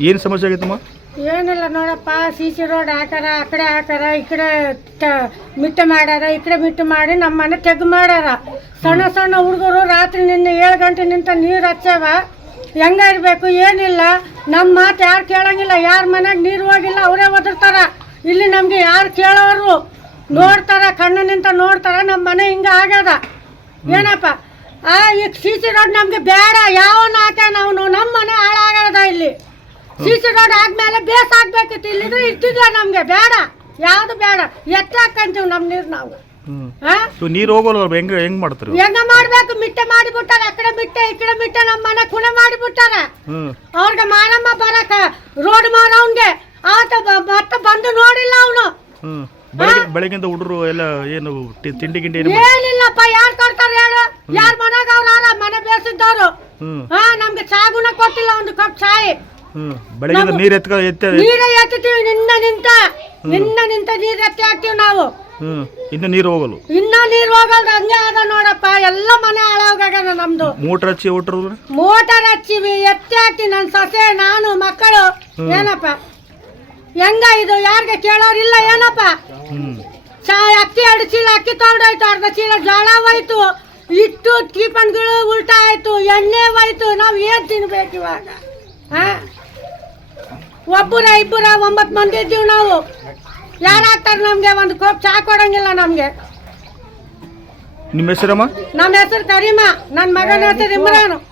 ಏನು ಸಮಸ್ಯೆ ಆಗೈತಮ್ಮ ಏನಿಲ್ಲ ನೋಡಪ್ಪ ಸಿ ಸಿ ರೋಡ್ ಹಾಕಾರ ಆ ಕಡೆ ಹಾಕಾರ ಈ ಕಡೆ ತ- ಮಿಟ್ಟು ಮಾಡ್ಯಾರ ಈ ಕಡೆ ಮಿಟ್ಟು ಮಾಡಿ ನಮ್ಮ ಮನೆ ತೆಗ್ದು ಮಾಡ್ಯಾರ. ಸಣ್ಣ ಸಣ್ಣ ಹುಡುಗರು ರಾತ್ರಿ ನಿನ್ನೆ ಏಳು ಗಂಟೆ ನಿಂತ ನೀರು ಹಚ್ಚಾವ. ಹೆಂಗ ಇರಬೇಕು ಏನಿಲ್ಲ. ನಮ್ಮ ಮಾತು ಯಾರು ಕೇಳಂಗಿಲ್ಲ ಯಾರ ಮನೆಗೆ ನೀರು ಹೋಗಿಲ್ಲ ಅವರೇ ಒದರ್ತಾರ. ಇಲ್ಲಿ ನಮಗೆ ಯಾರು ಕೇಳೋರು? ನೋಡ್ತಾರ ಕಣ್ಣು ನಿಂತ ನೋಡ್ತಾರ ನಮ್ಮ ಮನೆ ಹಿಂಗ ಆಗ್ಯದ. ಏನಪ್ಪ? ಆ ಈಗ ಸಿ ಸಿ ರೋಡ್ ನಮಗೆ ಬೇಡ ಯಾವ ಹಾಕ್ಯಾನ ಅವನು ನಮ್ಮ ಮನೆ ಇಲ್ಲಿ ಸಿ ಸಿ ರೋಡ್ ಆದ್ಮೇಲೆ ಬೇಸ್ ಆಗ್ಬೇಕಿತ್ತು ಇಲ್ಲಿದ್ರೆ ಇರ್ತಿದ್ಲ ನಮ್ಗೆ. ಬೇಡ. ಯಾವ್ದು ಬೇಡ. ಎತ್ತ ಹಾಕಂತೀವಿ ನಮ್ ನೀರ್ ನಾವು. ಹಾ? ಇವು ನೀರು ಹೋಗೋಲ್ಲ ಹೆಂಗೆ ಹೆಂಗ್ ಮಾಡ್ತಾರೆ? ಹೆಂಗ ಮಾಡ್ಬೇಕು? ಮಿಟ್ಟೆ ಮಾಡಿಬಿಟ್ಟಾರ. ಆ ಕಡೆ ಮಿಟ್ಟೆ ಈ ಕಡೆ ಮಿಟ್ಟೆ. ನಮ್ಮ ಮನೆ ಕುಣ ಮಾಡಿಬಿಟ್ಟಾರ. ಹ್ಮ್. ಅವ್ರಿಗೆ ಮಾನಮ್ಮ ಬರಕ ರೋಡ್ ಮಾರವನ್ಗೆ ಆತ ಬ- ಮತ್ತೆ ಬಂದು ನೋಡಿಲ್ಲ ಅವನು. ಹ್ಮ್. ಬೆಳಗ್ಗೆ ಬೆಳಗ್ಗಿಂದ ಹುಡುಗರು ಎಲ್ಲ ಏನು ತಿಂಡಿ ಗಿಂಡಿ ಏನು ಏನಿಲ್ಲಪ್ಪ ಯಾರು ಕೊಡ್ತಾರೆ ಹೇಳು? ಯಾರ ಮನೆಗ ಅವ್ರ ಮನೆ ಬೇಸಿದ್ದವ್ರು. ಹ್ಮ್. ಹಾ ನಮ್ಗೆ ಚಾಗುನ ಕೊಟ್ಟಿಲ್ಲ ಒಂದು ಕಪ್ ಚಾಯ್. ಹ್ಞೂ ಬೆಳಗ್ಗಿಂದ ನೀರು ಎತ್ಕ ಎತ್ತ ನೀರೇ ಎತ್ತೀವಿ ನಿನ್ನ ನಿಂತ. ನಿನ್ನ ನಿಂತ ನೀರ್ ಎತ್ತಿ ಹಾಕ್ತಿವಿ ನಾವು. ಹ್ಮ್. ಇನ್ನು ನೀರು ಹೋಗಲು ಇನ್ನ ನೀರ್ ಹೋಗಲ್ದ. ಹಂಗೆ ಅದ ನೋಡಪ್ಪ. ಎಲ್ಲ ಮನೆ ಹಾಳಾಗ್ಯಾದ ನಮ್ದು. ಮೋಟರ್ ಹಚ್ಚಿ ಹೊಟ್ರು ಮೋಟರ್ ಹಚ್ಚಿವಿ. ಎತ್ತಿ ಹಾಕಿ ನನ್ನ ಸೊಸೆ ನಾನು ಮಕ್ಕಳು. ಏನಪ್ಪ? ಹೆಂಗ ಇದು? ಯಾರಿಗೆ ಕೇಳೋರಿಲ್ಲ ಏನಪ್ಪ? ಚಾ ಅಕ್ಕಿ ಎರಡು ಚೀಲ ಅಕ್ಕಿ ತಗೊಂಡೋಯ್ತು ಅರ್ಧ ಚೀಲ ಜೋಳ ಹೋಯ್ತು. ಇಟ್ಟು ಕೀಪಣ್ಗಳು ಉಲ್ಟಾ ಆಯ್ತು. ಎಣ್ಣೆ ಹೋಯ್ತು. ನಾವು ಏನ್ ತಿನ್ಬೇಕು ಇವಾಗ? ಒಬ್ಬರ ಇಬ್ಬರ ಒಂಬತ್ತು ಮಂದಿ ಇದ್ದೀವಿ ನಾವು. ಯಾರು ನಮಗೆ ನಮ್ಗೆ? ಒಂದು ಕೋಪ್ ಚಾ ಕೊಡಂಗಿಲ್ಲ ನಮ್ಗೆ. ನಿಮ್ಮ ಹೆಸರಮ್ಮ? ನಮ್ಮ ಹೆಸರು ಕರೀಮಾ. ನನ್ನ ಮಗನ ಹೆಸರು ಇಮ್ರಾನು.